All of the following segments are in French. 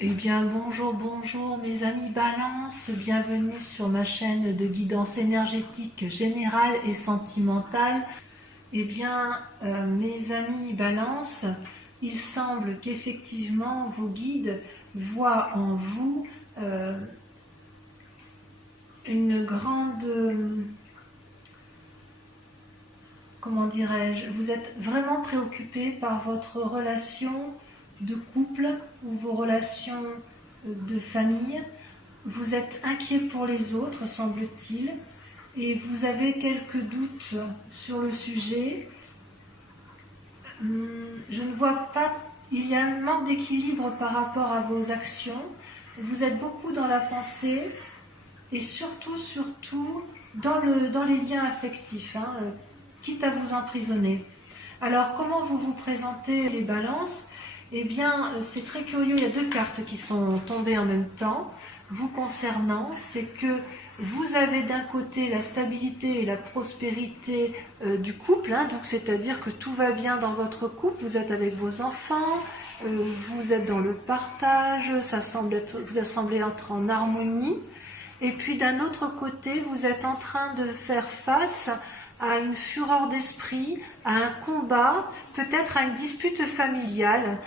Eh bien, bonjour, bonjour mes amis Balance, bienvenue sur ma chaîne de guidance énergétique générale et sentimentale. Eh bien, mes amis Balance, il semble qu'effectivement vos guides voient en vous une grande, comment dirais-je, vous êtes vraiment préoccupé par votre relation de couple ou vos relations de famille. Vous êtes inquiet pour les autres, semble-t-il, et vous avez quelques doutes sur le sujet. Je ne vois pas, il y a un manque d'équilibre par rapport à vos actions. Vous êtes beaucoup dans la pensée et surtout dans les liens affectifs, quitte à vous emprisonner. Alors, comment vous vous présentez les balances? Eh bien, c'est très curieux, il y a deux cartes qui sont tombées en même temps. Vous concernant, c'est que vous avez d'un côté la stabilité et la prospérité du couple, donc c'est-à-dire que tout va bien dans votre couple, vous êtes avec vos enfants, vous êtes dans le partage, vous semblez être en harmonie. Et puis d'un autre côté, vous êtes en train de faire face à une fureur d'esprit, à un combat, peut-être à une dispute familiale.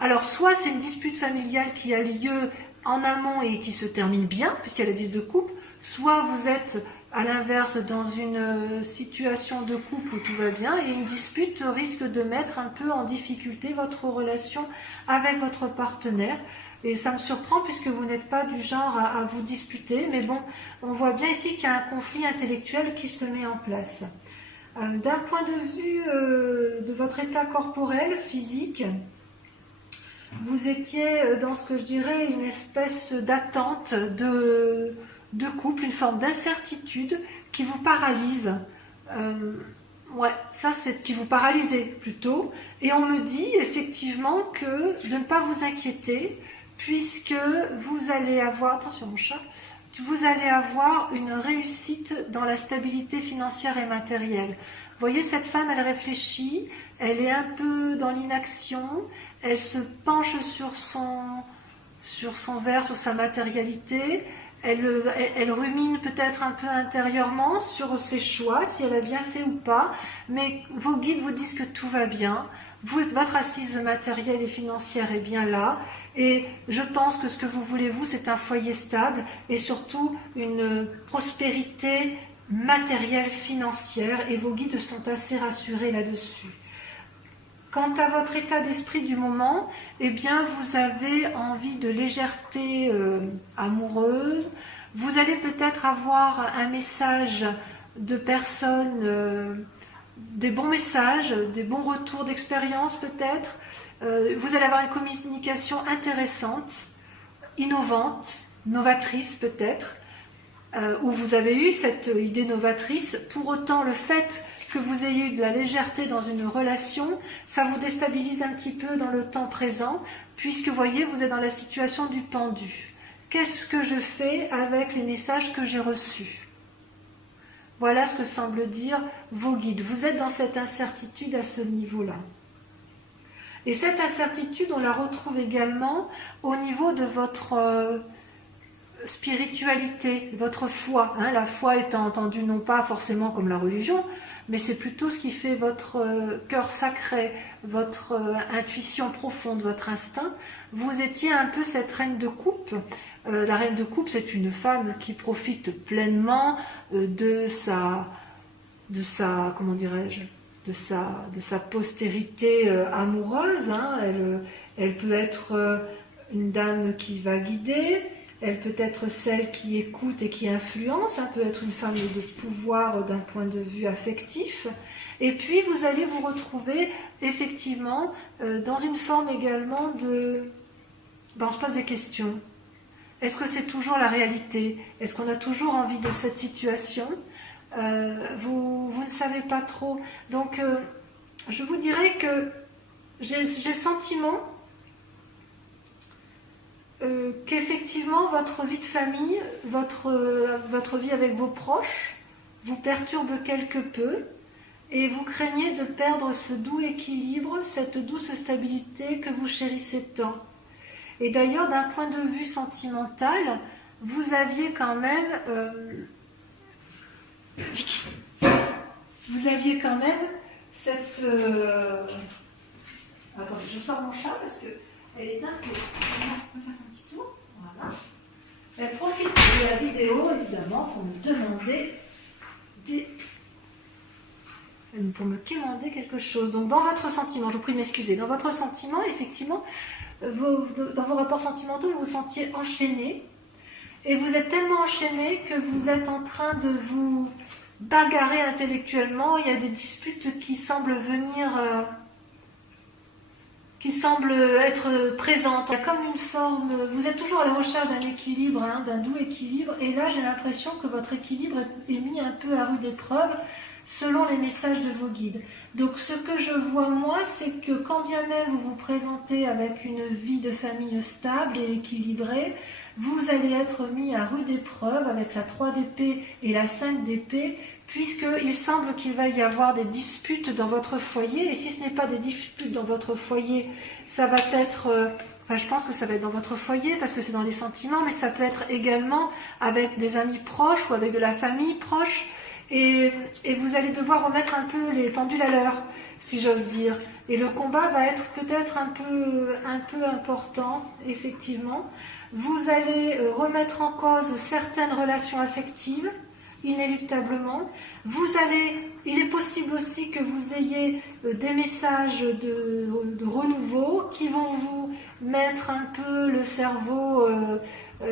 Alors soit c'est une dispute familiale qui a lieu en amont et qui se termine bien, puisqu'il y a la 10 de coupe, soit vous êtes à l'inverse dans une situation de couple où tout va bien et une dispute risque de mettre un peu en difficulté votre relation avec votre partenaire. Et ça me surprend puisque vous n'êtes pas du genre à vous disputer, mais bon, on voit bien ici qu'il y a un conflit intellectuel qui se met en place. D'un point de vue de votre état corporel, physique, vous étiez dans ce que je dirais une espèce d'attente de couple, une forme d'incertitude qui vous paralyse. Ça c'est ce qui vous paralysait plutôt. Et on me dit effectivement que de ne pas vous inquiéter, puisque vous allez avoir, attention mon chat, vous allez avoir une réussite dans la stabilité financière et matérielle. Vous voyez, cette femme, elle réfléchit, elle est un peu dans l'inaction, elle se penche sur son verre, sur sa matérialité, elle rumine peut-être un peu intérieurement sur ses choix, si elle a bien fait ou pas, mais vos guides vous disent que tout va bien, votre assise matérielle et financière est bien là, et je pense que ce que vous voulez, vous, c'est un foyer stable et surtout une prospérité matérielle, financière, et vos guides sont assez rassurés là-dessus. Quant à votre état d'esprit du moment, eh bien, vous avez envie de légèreté amoureuse. Vous allez peut-être avoir un message de personnes, des bons messages, des bons retours d'expérience peut-être. Vous allez avoir une communication intéressante, innovante, novatrice peut-être, où vous avez eu cette idée novatrice. Pour autant, le fait que vous ayez eu de la légèreté dans une relation, ça vous déstabilise un petit peu dans le temps présent, puisque vous voyez, vous êtes dans la situation du pendu. Qu'est-ce que je fais avec les messages que j'ai reçus? Voilà ce que semblent dire vos guides. Vous êtes dans cette incertitude à ce niveau-là. Et cette incertitude, on la retrouve également au niveau de votre spiritualité, votre foi. La foi étant entendue non pas forcément comme la religion, mais c'est plutôt ce qui fait votre cœur sacré, votre intuition profonde, votre instinct. Vous étiez un peu cette reine de coupe. La reine de coupe, c'est une femme qui profite pleinement de sa comment dirais-je, de sa postérité amoureuse. Elle peut être une dame qui va guider, elle peut être celle qui écoute et qui influence, peut être une femme de pouvoir d'un point de vue affectif. Et puis vous allez vous retrouver effectivement dans une forme également de... on se pose des questions. Est-ce que c'est toujours la réalité? Est-ce qu'on a toujours envie de cette situation? Vous ne savez pas trop. Donc, je vous dirais que j'ai le sentiment qu'effectivement, votre vie de famille, votre vie avec vos proches, vous perturbe quelque peu et vous craignez de perdre ce doux équilibre, cette douce stabilité que vous chérissez tant. Et d'ailleurs, d'un point de vue sentimental, vous aviez quand même... cette... Attendez, je sors mon chat parce qu'elle est un peu... On va faire un petit tour. Voilà. Elle profite de la vidéo, évidemment, pour me demander pour me quémander quelque chose. Donc, dans votre sentiment, je vous prie de m'excuser, dans votre sentiment, effectivement, dans vos rapports sentimentaux, vous vous sentiez enchaîné. Et vous êtes tellement enchaîné que vous êtes en train de vous bagarrer intellectuellement. Il y a des disputes qui semblent venir... qui semble être présente. Il y a comme une forme... Vous êtes toujours à la recherche d'un équilibre, hein, d'un doux équilibre. Et là, j'ai l'impression que votre équilibre est mis un peu à rude épreuve selon les messages de vos guides. Donc, ce que je vois, moi, c'est que quand bien même vous vous présentez avec une vie de famille stable et équilibrée, vous allez être mis à rude épreuve avec la 3 d'épée et la 5 d'épée, puisqu'il semble qu'il va y avoir des disputes dans votre foyer, et si ce n'est pas des disputes dans votre foyer, ça va être, je pense que ça va être dans votre foyer, parce que c'est dans les sentiments, mais ça peut être également avec des amis proches, ou avec de la famille proche, et vous allez devoir remettre un peu les pendules à l'heure, si j'ose dire. Et le combat va être peut-être un peu important, effectivement. Vous allez remettre en cause certaines relations affectives, inéluctablement. Il est possible aussi que vous ayez des messages de renouveau qui vont vous mettre un peu le cerveau,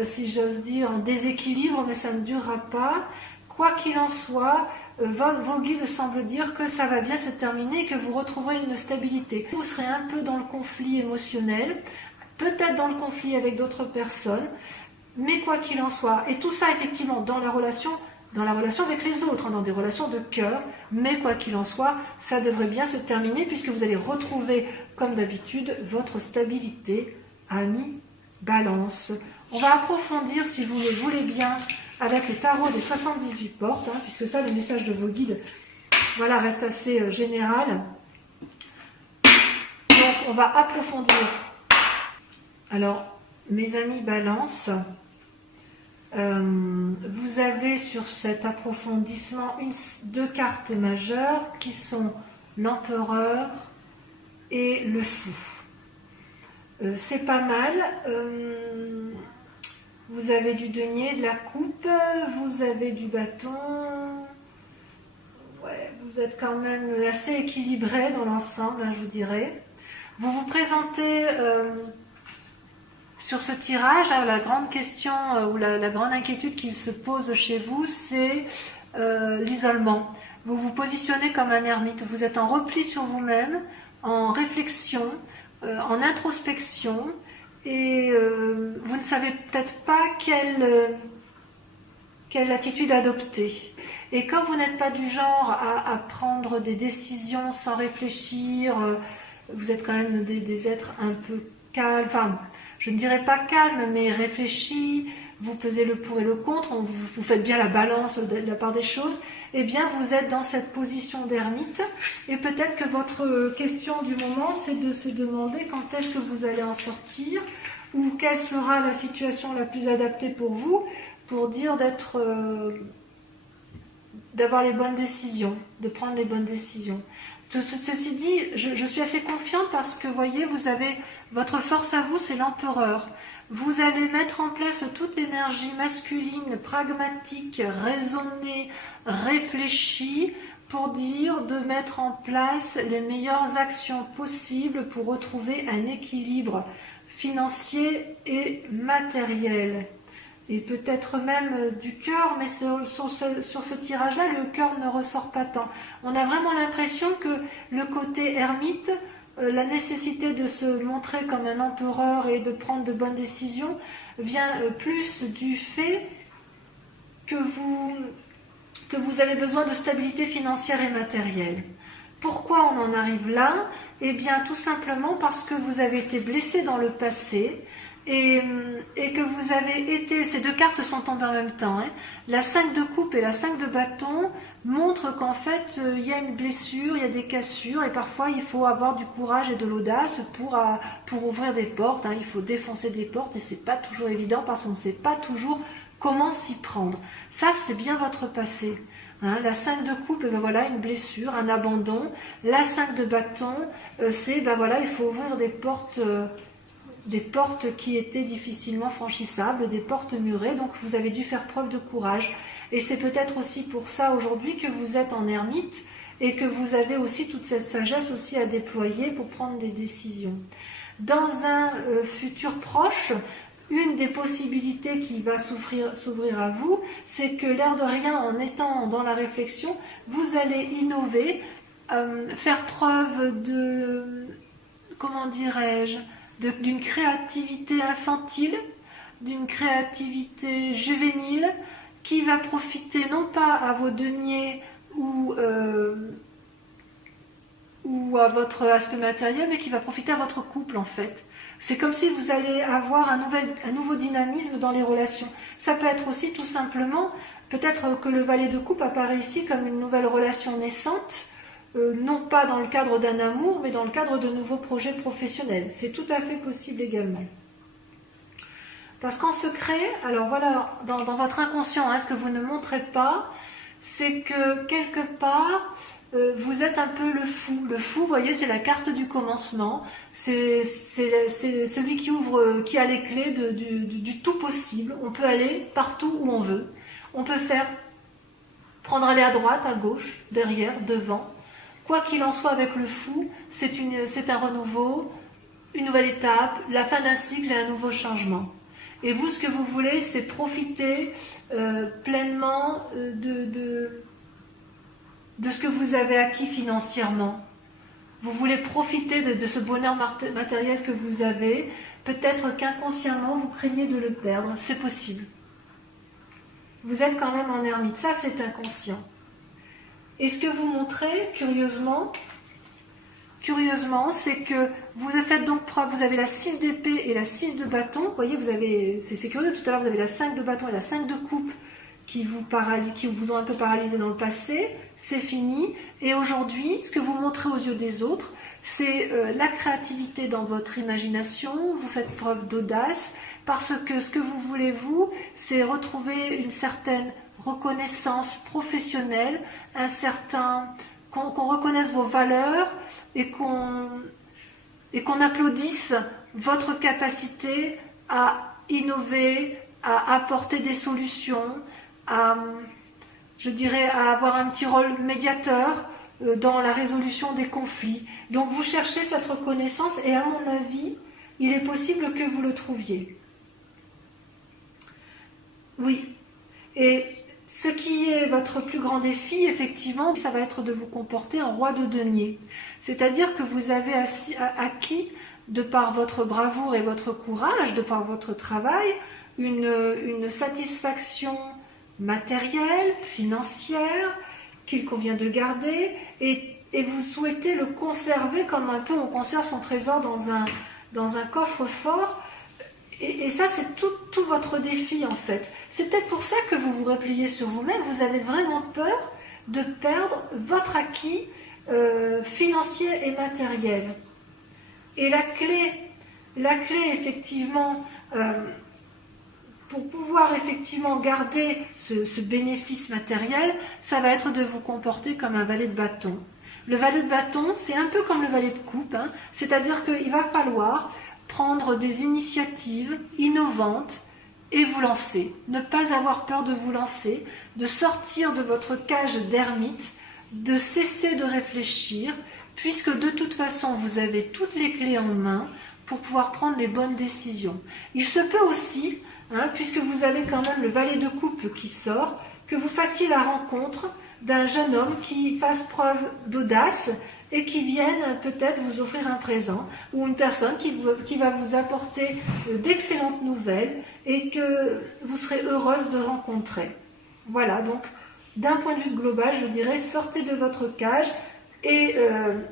si j'ose dire, en déséquilibre, mais ça ne durera pas. Quoi qu'il en soit, vos guides semblent dire que ça va bien se terminer et que vous retrouverez une stabilité. Vous serez un peu dans le conflit émotionnel, peut-être dans le conflit avec d'autres personnes, mais quoi qu'il en soit, et tout ça effectivement dans la relation avec les autres, hein, dans des relations de cœur, mais quoi qu'il en soit, ça devrait bien se terminer puisque vous allez retrouver, comme d'habitude, votre stabilité, amis, balance. On va approfondir, si vous le voulez bien, avec le tarot des 78 portes, hein, puisque ça, le message de vos guides, voilà, reste assez général. Donc, on va approfondir. Alors, mes amis balance, vous avez sur cet approfondissement deux cartes majeures qui sont l'empereur et le fou. C'est pas mal. Vous avez du denier, de la coupe, vous avez du bâton. Ouais, vous êtes quand même assez équilibré dans l'ensemble, hein, je vous dirais. Vous vous présentez sur ce tirage, hein, la grande question ou la grande inquiétude qui se pose chez vous, c'est l'isolement. Vous vous positionnez comme un ermite, vous êtes en repli sur vous-même, en réflexion, en introspection, et vous ne savez peut-être pas quelle attitude adopter. Et comme vous n'êtes pas du genre à prendre des décisions sans réfléchir, vous êtes quand même des êtres un peu calmes, enfin, je ne dirais pas calmes, mais réfléchis, vous pesez le pour et le contre, vous faites bien la balance de la part des choses, eh bien vous êtes dans cette position d'ermite, et peut-être que votre question du moment, c'est de se demander quand est-ce que vous allez en sortir, ou quelle sera la situation la plus adaptée pour vous, pour dire d'avoir les bonnes décisions, de prendre les bonnes décisions. Ceci dit, je suis assez confiante parce que, vous voyez, vous avez votre force à vous, c'est l'empereur. Vous allez mettre en place toute l'énergie masculine, pragmatique, raisonnée, réfléchie, pour dire de mettre en place les meilleures actions possibles pour retrouver un équilibre financier et matériel. Et peut-être même du cœur, mais sur ce tirage-là, le cœur ne ressort pas tant. On a vraiment l'impression que le côté ermite, la nécessité de se montrer comme un empereur et de prendre de bonnes décisions, vient plus du fait que vous avez besoin de stabilité financière et matérielle. Pourquoi on en arrive là? Eh bien, tout simplement parce que vous avez été blessé dans le passé et que vous avez été... Ces deux cartes sont tombées en même temps. Hein. La 5 de coupe et la 5 de bâton montrent qu'en fait, il y a une blessure, il y a des cassures et parfois, il faut avoir du courage et de l'audace pour ouvrir des portes. Hein. Il faut défoncer des portes et c'est pas toujours évident parce qu'on ne sait pas toujours comment s'y prendre. Ça, c'est bien votre passé. Hein, la 5 de coupe, ben voilà, une blessure, un abandon. La 5 de bâton, c'est, ben voilà, il faut ouvrir des portes qui étaient difficilement franchissables, des portes murées, donc vous avez dû faire preuve de courage. Et c'est peut-être aussi pour ça aujourd'hui que vous êtes en ermite et que vous avez aussi toute cette sagesse aussi à déployer pour prendre des décisions. Dans un futur proche, une des possibilités qui va s'ouvrir à vous, c'est que l'air de rien, en étant dans la réflexion, vous allez innover, faire preuve de, comment dirais-je, d'une créativité infantile, d'une créativité juvénile, qui va profiter non pas à vos deniers ou à votre aspect matériel, mais qui va profiter à votre couple en fait. C'est comme si vous allez avoir un nouveau dynamisme dans les relations. Ça peut être aussi tout simplement, peut-être que le valet de coupe apparaît ici comme une nouvelle relation naissante, non pas dans le cadre d'un amour, mais dans le cadre de nouveaux projets professionnels. C'est tout à fait possible également. Parce qu'en secret, alors voilà, dans votre inconscient, hein, ce que vous ne montrez pas, c'est que quelque part, vous êtes un peu le fou. Le fou, vous voyez, c'est la carte du commencement. C'est celui qui ouvre, qui a les clés du tout possible. On peut aller partout où on veut. On peut prendre aller à droite, à gauche, derrière, devant. Quoi qu'il en soit avec le fou, c'est un renouveau, une nouvelle étape, la fin d'un cycle et un nouveau changement. Et vous, ce que vous voulez, c'est profiter pleinement de ce que vous avez acquis financièrement. Vous voulez profiter de ce bonheur matériel que vous avez. Peut-être qu'inconsciemment, vous craignez de le perdre. C'est possible. Vous êtes quand même en ermite. Ça, c'est inconscient. Et ce que vous montrez, curieusement, c'est que vous faites donc preuve, vous avez la 6 d'épée et la 6 de bâton. Vous voyez, c'est curieux, tout à l'heure, vous avez la 5 de bâton et la 5 de coupe qui vous ont un peu paralysé dans le passé. C'est fini. Et aujourd'hui, ce que vous montrez aux yeux des autres, c'est la créativité dans votre imagination. Vous faites preuve d'audace parce que ce que vous voulez, vous, c'est retrouver une certaine reconnaissance professionnelle, qu'on reconnaisse vos valeurs et qu'on applaudisse votre capacité à innover, à apporter des solutions, à avoir un petit rôle médiateur dans la résolution des conflits. Donc vous cherchez cette reconnaissance et à mon avis, il est possible que vous le trouviez. Oui. Et ce qui est votre plus grand défi, effectivement, ça va être de vous comporter en roi de denier. C'est-à-dire que vous avez acquis, de par votre bravoure et votre courage, de par votre travail, une satisfaction matérielle, financière, qu'il convient de garder, et vous souhaitez le conserver comme un peu on conserve son trésor dans un coffre-fort. Et ça, c'est tout votre défi, en fait. C'est peut-être pour ça que vous vous repliez sur vous-même. Vous avez vraiment peur de perdre votre acquis financier et matériel. Et la clé effectivement, pour pouvoir effectivement garder ce bénéfice matériel, ça va être de vous comporter comme un valet de bâton. Le valet de bâton, c'est un peu comme le valet de coupe, hein, c'est-à-dire qu'il va falloir prendre des initiatives innovantes et vous lancer. Ne pas avoir peur de vous lancer, de sortir de votre cage d'ermite, de cesser de réfléchir, puisque de toute façon, vous avez toutes les clés en main pour pouvoir prendre les bonnes décisions. Il se peut aussi, puisque vous avez quand même le valet de coupe qui sort, que vous fassiez la rencontre d'un jeune homme qui fasse preuve d'audace et qui vienne peut-être vous offrir un présent, ou une personne qui va vous apporter d'excellentes nouvelles et que vous serez heureuse de rencontrer. Voilà, donc d'un point de vue global, je dirais, sortez de votre cage, et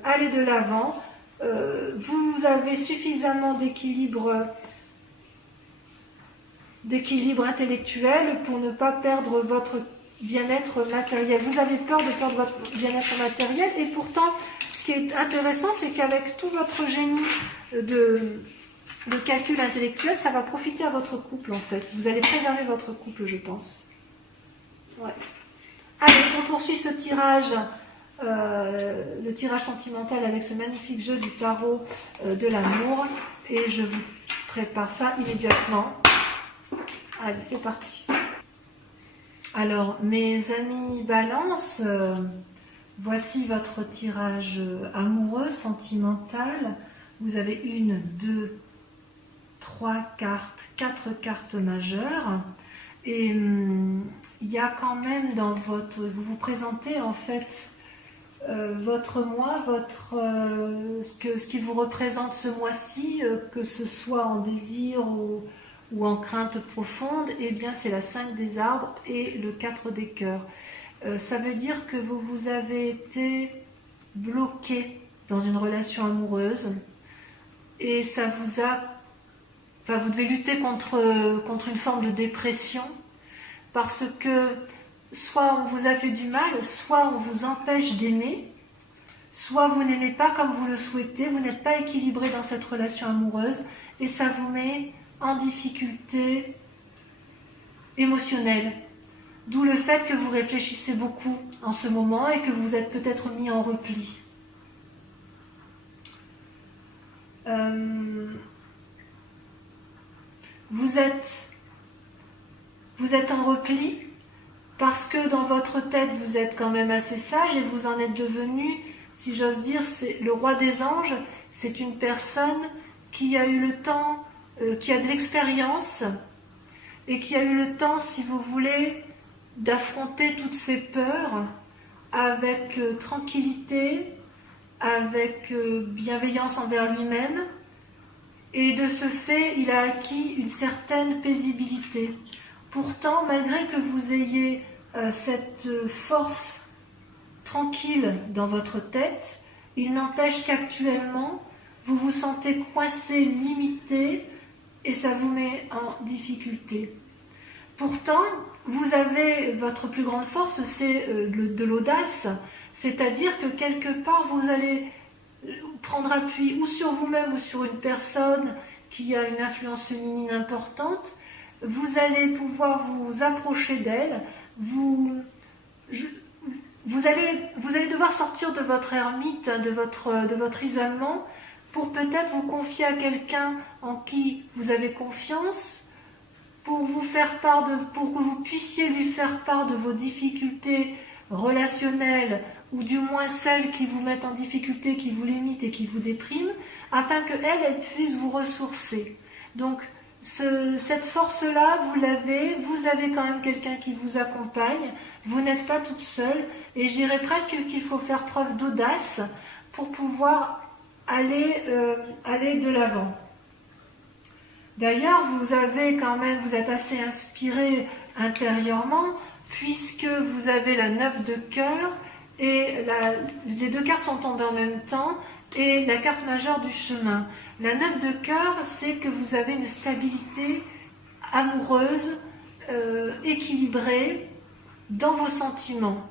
allez de l'avant. Vous avez suffisamment d'équilibre intellectuel pour ne pas perdre votre bien-être matériel. Vous avez peur de perdre votre bien-être matériel, et pourtant, ce qui est intéressant, c'est qu'avec tout votre génie de calcul intellectuel, ça va profiter à votre couple, en fait. Vous allez préserver votre couple, je pense. Ouais. Allez, on poursuit ce tirage, le tirage sentimental avec ce magnifique jeu du tarot de l'amour, et je vous prépare ça immédiatement. Allez, c'est parti. Alors, mes amis Balance, voici votre tirage amoureux, sentimental. Vous avez 1, 2, 3 cartes, 4 cartes majeures. Et il y a quand même dans votre... Vous vous présentez en fait votre mois, ce qui vous représente ce mois-ci, que ce soit en désir ou en crainte profonde, eh bien c'est la 5 des arbres et le 4 des cœurs. Ça veut dire que vous avez été bloqué dans une relation amoureuse et ça vous a... Enfin, vous devez lutter contre une forme de dépression parce que soit on vous a fait du mal, soit on vous empêche d'aimer, soit vous n'aimez pas comme vous le souhaitez, vous n'êtes pas équilibré dans cette relation amoureuse et ça vous met en difficulté émotionnelle. D'où le fait que vous réfléchissez beaucoup en ce moment et que vous êtes peut-être mis en repli. Vous êtes en repli parce que dans votre tête, vous êtes quand même assez sage et vous en êtes devenu, si j'ose dire, c'est le roi des anges. C'est une personne qui a eu le temps, qui a de l'expérience et qui a eu le temps, si vous voulez, d'affronter toutes ses peurs avec tranquillité, avec bienveillance envers lui-même. Et de ce fait, il a acquis une certaine paisibilité. Pourtant, malgré que vous ayez cette force tranquille dans votre tête, il n'empêche qu'actuellement, vous vous sentez coincé, limité, et ça vous met en difficulté. Pourtant, vous avez votre plus grande force, c'est de l'audace, c'est-à-dire que quelque part, vous allez prendre appui ou sur vous-même ou sur une personne qui a une influence féminine importante. Vous allez pouvoir vous approcher d'elle, vous allez devoir sortir de votre ermite, de votre isolement, pour peut-être vous confier à quelqu'un en qui vous avez confiance, pour que vous puissiez lui faire part de vos difficultés relationnelles, ou du moins celles qui vous mettent en difficulté, qui vous limitent et qui vous dépriment, afin qu'elle puisse vous ressourcer. Donc, cette force-là, vous avez quand même quelqu'un qui vous accompagne, vous n'êtes pas toute seule, et je dirais presque qu'il faut faire preuve d'audace pour pouvoir aller de l'avant. D'ailleurs, vous êtes assez inspiré intérieurement, puisque vous avez la 9 de cœur, et les deux cartes sont tombées en même temps, et la carte majeure du chemin. La 9 de cœur, c'est que vous avez une stabilité amoureuse, équilibrée dans vos sentiments.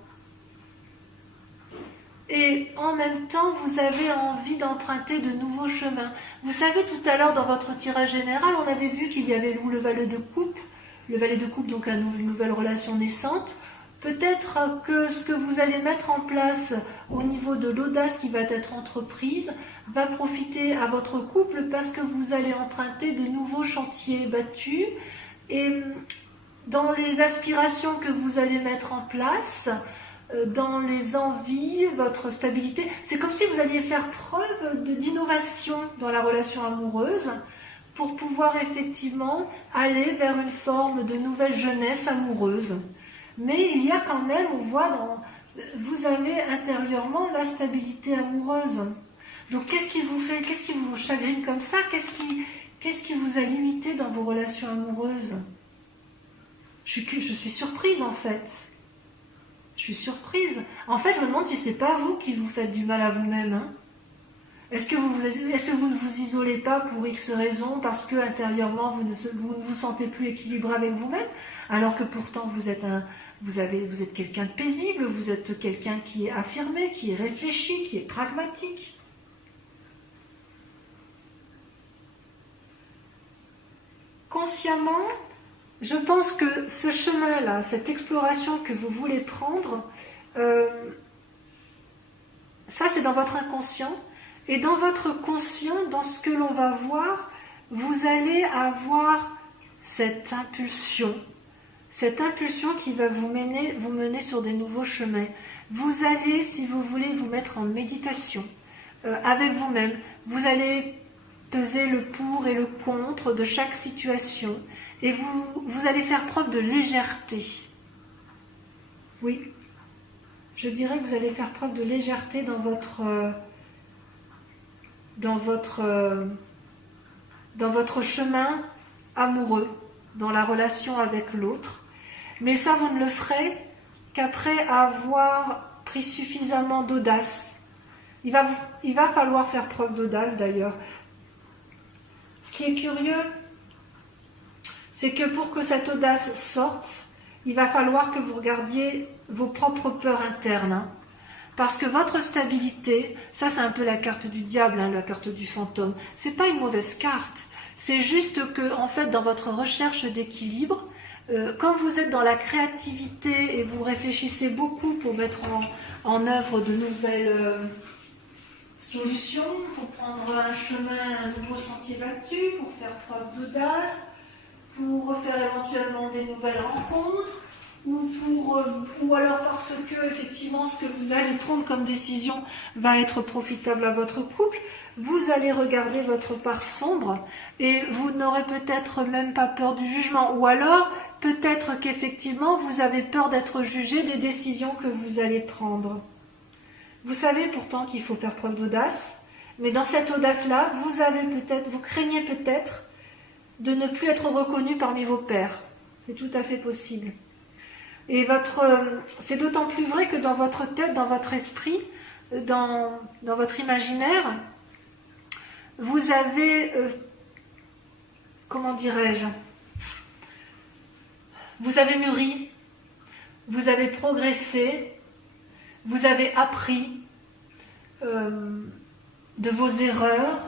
Et en même temps, vous avez envie d'emprunter de nouveaux chemins. Vous savez, tout à l'heure, dans votre tirage général, on avait vu qu'il y avait le valet de coupe. Le valet de coupe, donc une nouvelle relation naissante. Peut-être que ce que vous allez mettre en place au niveau de l'audace qui va être entreprise va profiter à votre couple parce que vous allez emprunter de nouveaux chantiers battus. Et dans les aspirations que vous allez mettre en place, dans les envies, votre stabilité, c'est comme si vous alliez faire preuve d'innovation dans la relation amoureuse pour pouvoir effectivement aller vers une forme de nouvelle jeunesse amoureuse. Mais il y a quand même, vous avez intérieurement la stabilité amoureuse. Donc qu'est-ce qui vous chagrine comme ça? Qu'est-ce qui vous a limité dans vos relations amoureuses? Je suis surprise en fait. Je suis surprise. En fait, je me demande si c'est pas vous qui vous faites du mal à vous-même. Hein. Est-ce que vous ne vous isolez pas pour X raisons parce que intérieurement vous ne vous sentez plus équilibré avec vous-même, alors que pourtant vous êtes quelqu'un de paisible, vous êtes quelqu'un qui est affirmé, qui est réfléchi, qui est pragmatique. Consciemment, je pense que ce chemin-là, cette exploration que vous voulez prendre, ça c'est dans votre inconscient. Et dans votre conscient, dans ce que l'on va voir, vous allez avoir cette impulsion qui va vous mener sur des nouveaux chemins. Vous allez, si vous voulez, vous mettre en méditation avec vous-même. Vous allez peser le pour et le contre de chaque situation. Et vous allez faire preuve de légèreté. Oui, je dirais que vous allez faire preuve de légèreté dans votre chemin amoureux, dans la relation avec l'autre. Mais ça, vous ne le ferez qu'après avoir pris suffisamment d'audace. Il va falloir faire preuve d'audace d'ailleurs. Ce qui est curieux, c'est que pour que cette audace sorte, il va falloir que vous regardiez vos propres peurs internes. Hein. Parce que votre stabilité, ça c'est un peu la carte du diable, hein, la carte du fantôme. C'est pas une mauvaise carte. C'est juste que, en fait, dans votre recherche d'équilibre, quand vous êtes dans la créativité et vous réfléchissez beaucoup pour mettre en œuvre de nouvelles solutions, pour prendre un chemin, un nouveau sentier battu, pour faire preuve d'audace, pour faire éventuellement des nouvelles rencontres, ou alors parce que effectivement ce que vous allez prendre comme décision va être profitable à votre couple, vous allez regarder votre part sombre et vous n'aurez peut-être même pas peur du jugement, ou alors peut-être qu'effectivement vous avez peur d'être jugé des décisions que vous allez prendre. Vous savez pourtant qu'il faut faire preuve d'audace, mais dans cette audace-là, vous craignez peut-être de ne plus être reconnu parmi vos pairs. C'est tout à fait possible. Et c'est d'autant plus vrai que dans votre tête, dans votre esprit, dans votre imaginaire, vous avez, comment dirais-je, vous avez mûri, vous avez progressé, vous avez appris de vos erreurs,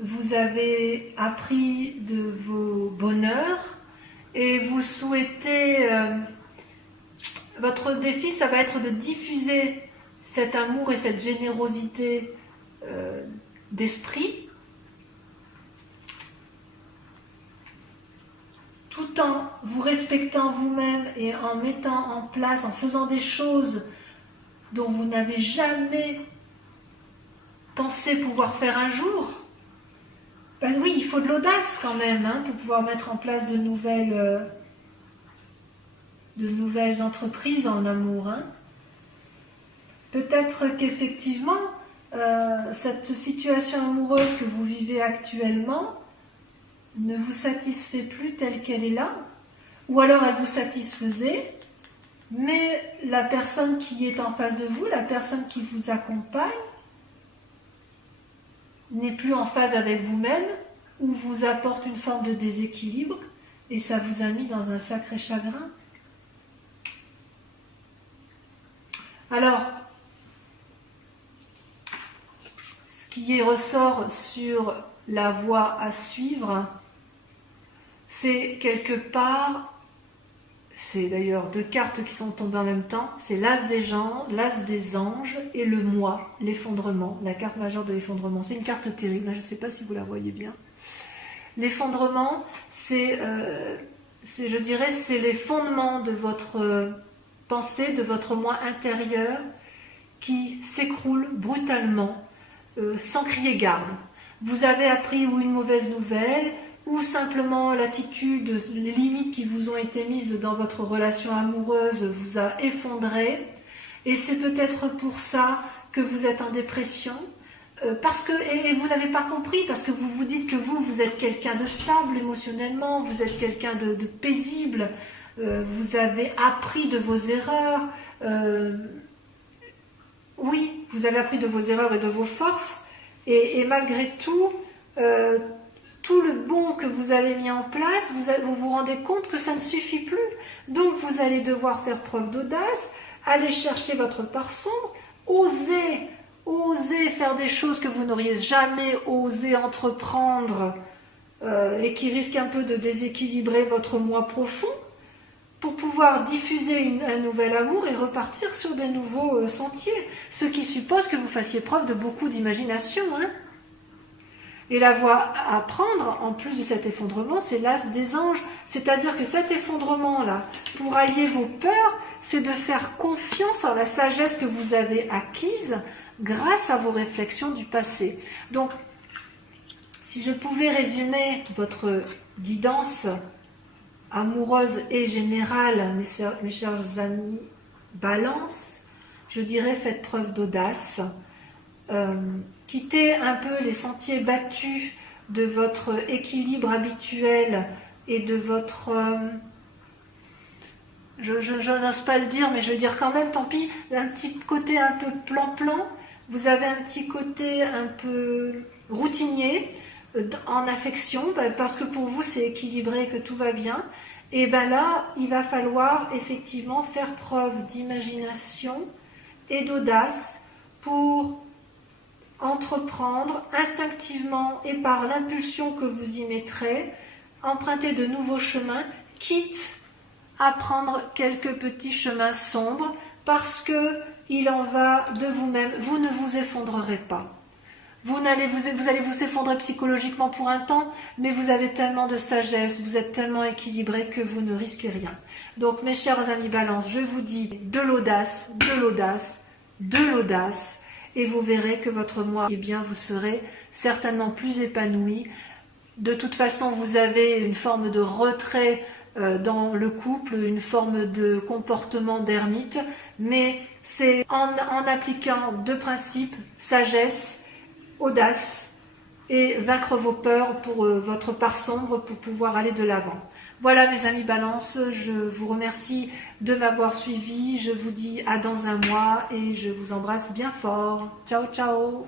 vous avez appris de vos bonheurs et vous souhaitez... votre défi, ça va être de diffuser cet amour et cette générosité d'esprit tout en vous respectant vous-même et en mettant en place, en faisant des choses dont vous n'avez jamais pensé pouvoir faire un jour. Ben oui, il faut de l'audace quand même hein, pour pouvoir mettre en place de nouvelles entreprises en amour. Hein. Peut-être qu'effectivement, cette situation amoureuse que vous vivez actuellement ne vous satisfait plus telle qu'elle est là, ou alors elle vous satisfaisait, mais la personne qui est en face de vous, la personne qui vous accompagne, n'est plus en phase avec vous-même, ou vous apporte une forme de déséquilibre, et ça vous a mis dans un sacré chagrin. Alors, ce qui ressort sur la voie à suivre, c'est quelque part, c'est d'ailleurs deux cartes qui sont tombées en même temps, c'est l'as des anges et le moi, l'effondrement, la carte majeure de l'effondrement. C'est une carte terrible, je ne sais pas si vous la voyez bien. L'effondrement, c'est les fondements de votre pensée, de votre moi intérieur qui s'écroule brutalement, sans crier garde. Vous avez appris ou une mauvaise nouvelle, ou simplement l'attitude, les limites qui vous ont été mises dans votre relation amoureuse vous a effondré, et c'est peut-être pour ça que vous êtes en dépression, et vous n'avez pas compris, parce que vous vous dites que vous êtes quelqu'un de stable émotionnellement, vous êtes quelqu'un de paisible, vous avez appris de vos erreurs, Oui, vous avez appris de vos erreurs et de vos forces, et malgré tout, tout le bon que vous avez mis en place, vous vous rendez compte que ça ne suffit plus. Donc vous allez devoir faire preuve d'audace, aller chercher votre part sombre, oser faire des choses que vous n'auriez jamais osé entreprendre et qui risquent un peu de déséquilibrer votre moi profond, pour pouvoir diffuser un nouvel amour et repartir sur de nouveaux sentiers. Ce qui suppose que vous fassiez preuve de beaucoup d'imagination. Hein. Et la voie à prendre, en plus de cet effondrement, c'est l'as des anges. C'est-à-dire que cet effondrement-là, pour allier vos peurs, c'est de faire confiance en la sagesse que vous avez acquise grâce à vos réflexions du passé. Donc, si je pouvais résumer votre guidance amoureuse et générale, mes chers amis Balance, je dirais faites preuve d'audace, quittez un peu les sentiers battus de votre équilibre habituel et de votre... je n'ose pas le dire, mais je vais le dire quand même, tant pis, un petit côté un peu plan-plan, vous avez un petit côté un peu routinier en affection, parce que pour vous c'est équilibré et que tout va bien, et bien là, il va falloir effectivement faire preuve d'imagination et d'audace pour entreprendre instinctivement et par l'impulsion que vous y mettrez, emprunter de nouveaux chemins, quitte à prendre quelques petits chemins sombres, parce que il en va de vous-même, vous ne vous effondrerez pas. Vous allez vous effondrer psychologiquement pour un temps, mais vous avez tellement de sagesse, vous êtes tellement équilibré que vous ne risquez rien. Donc mes chers amis Balance, je vous dis de l'audace, de l'audace, de l'audace, et vous verrez que votre moi, eh bien, vous serez certainement plus épanoui. De toute façon, vous avez une forme de retrait dans le couple, une forme de comportement d'ermite, mais c'est en appliquant deux principes, sagesse, audace, et vaincre vos peurs pour votre part sombre pour pouvoir aller de l'avant. Voilà mes amis Balance, je vous remercie de m'avoir suivi, je vous dis à dans un mois et je vous embrasse bien fort. Ciao ciao.